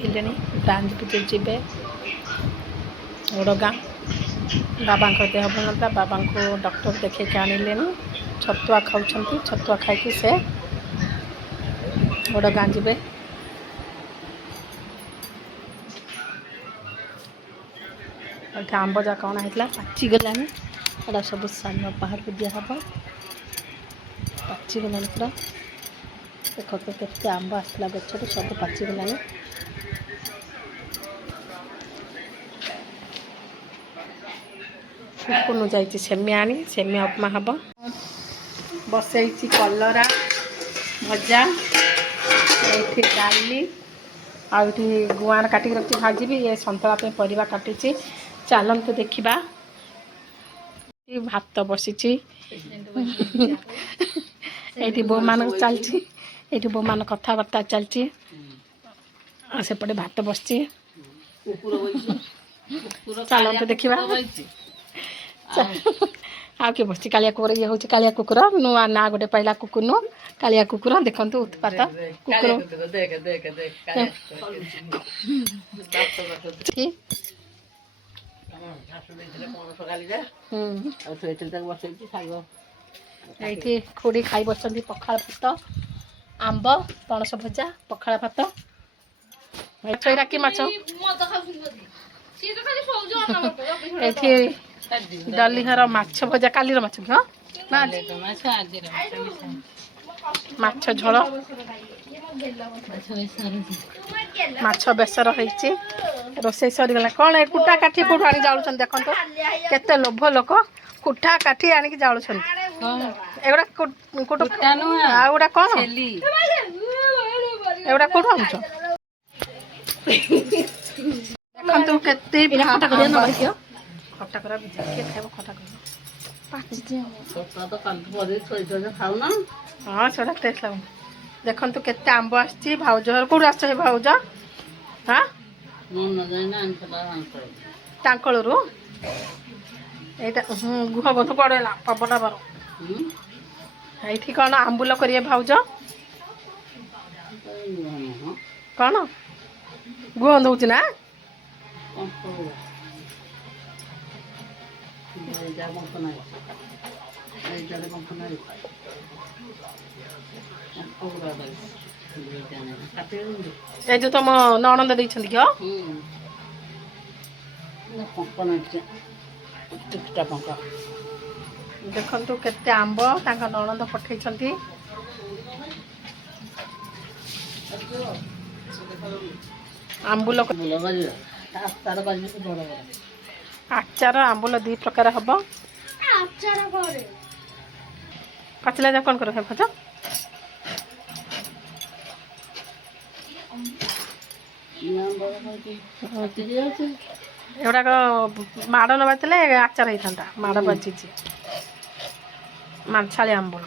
इलेनी dance भी जीवे ओडगाँ बाबा देह भल ना बाबा को डॉक्टर देखे आनिले छतुआ खाऊँ छतुआ खाई से ओडगाँ जीवे आंब जा कौन है पाचिगला एटा सब सान बाहर को दिहब पाचिगला पूरा देख तो केते आंब आसला गचर सब पाचिगला कुकुनु जाइए सेमिया आनी सेमिया उपमा हम बसई कलरा भजा ये डाली आउठी गुआर काटिक रखी भाजी ये सतला परिवा काटी चलते देखा भात बसी ये बो मान चलती ये बो मान कथबार्ता चलती सेपटे भात बसची चलते देखा आ किए बस कालिया कुकुर ये हूँ कालिया कुकुर नुआ ना गोटे पाइला कुकुर कालिया कुकुर देखु उत्पात कुकुर ये खुड़ी खाई बस पखाड़ भात आंब पणस भजा पखाड़ भात चईरा कि माछ डाली हर माछ भजा काली माछ कि माछ झोल माछ बेसर होती रोसई सरीगला कौन कुटा काठी कौट आनी जाऊँ देखो केते लोभ लोक कुटा काठी आनिक जाऊँ एगुड़ा आउड़ा कौन एगुड़ा कौट आनुच देखो केते खटा करा किए खाइब खटा कर हाँ से टेस्ट लग देखु केते आंब आसी भाउज कौट आस भाउज हाँ टाकलू यहाँ गुह गंध पड़ेगा पवन बार ये कौन आंबुल करिए भाउज कौन गुह गंध होना ये जो तुम ननंद देखते कि देखु केते आंब ननंद पठे आंबुल आचार आंबुल दी प्रकार हम पाचिला जा कौन कर भज एगुड़ाक माड़ न बाजले आचार होता माड़ बाजी माछाड़ी आंबुल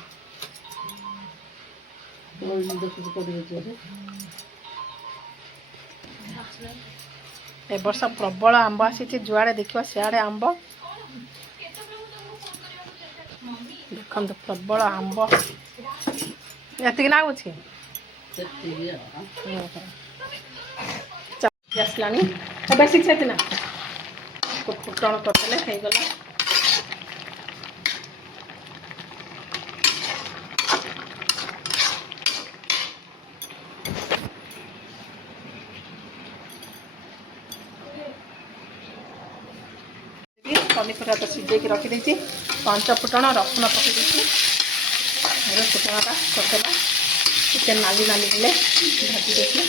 ए वर्ष प्रबल आंब आसी जुआड़े देखा सियाड़े आंब देखो प्रबल आंब ये नागुच आसला बेसी छेती ना फुटण करते हो गला पनीपरिया तो सीझे रखीदे पंच फुटण रसुण पकईदे फुटणटा करदेला टे नाली नाली हेले भाजी देती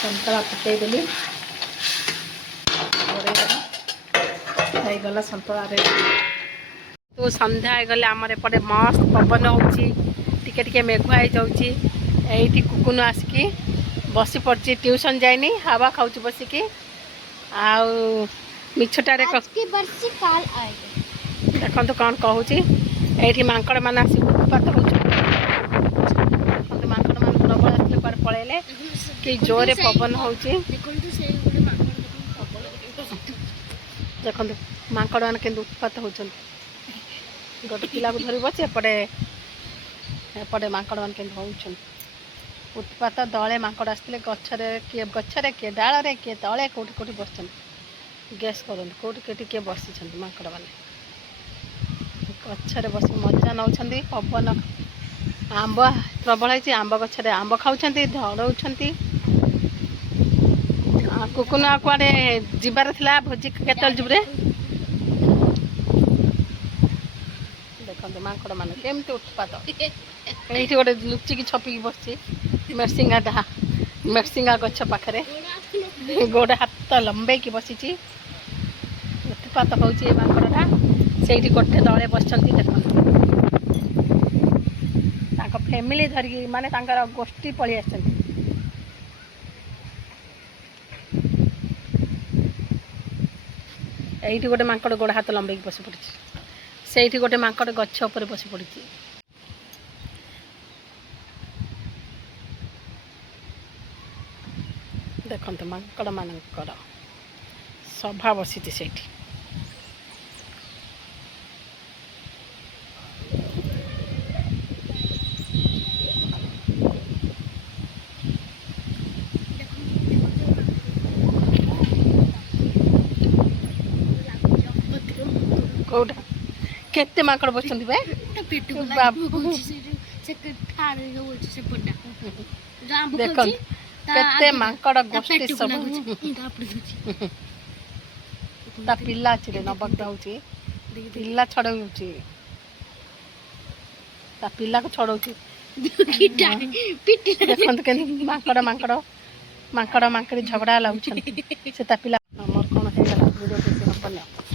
संतरा फुटेदेली गला संतरा तो संध्या गले आमर एपटे मस्त पवन होची टिके टिके मेघुआ हो जाऊँगी ये कुकुन आसिकी बसी पड़ी ट्यूशन जाइनी हवा खाऊँ बसिकी मिछटारे देखो कौन कहूँ ये मांकड़ मैंने आस उत्पात हो मांकड़ मान प्रबल आसले कुआड़े पलैले कि जोरे पवन हो देखो मांकड़ मैंने के उत्पात होते गोटे पिला को धरी बचे एपटे मांकड़ मान के उत्पात दले मांकड़ आसते गचरे किए डाल किए तले कौटी कौटी बस गैस करूँ कौटी किए बसी मांकड़ मैंने गचरे बस मजा नौ पवन आंब प्रबल है आंब गचरे आंब खाऊँ धड़ौ कुकुन कुआडे जीवार थिला भोजी केतल जुबरे देखो मांकड़ मान केमती उत्पात ये गोटे लुचिकी छपिकी बस मेरसिंगा गछ पाखे गोड़े हाथ लंबे की बसी उत्पात हो मांकड़ा से गोटे दले बस देख फैमिली धरिकी माने गोष्ठी पलि आस ये गोटे मांकड़ गोड़ हाथ लंबे की बसी पड़ी से गोटे मांकड़ गछ उपर बसी पड़ी देखते मांकड़ मानकर सभा बसी से कौटा केते मांकड़ बस देख केते मांकड़ गोष्ठी सब ता पिला अच्छे नबक जाऊँगी पिला छड़ाऊ ता पिला को छड़ाऊ देखते मांकड़ मांकड़ मांकड़ मांकड़ी झगड़ा लाग से पिला आमर कौन है वीडियो किसी हम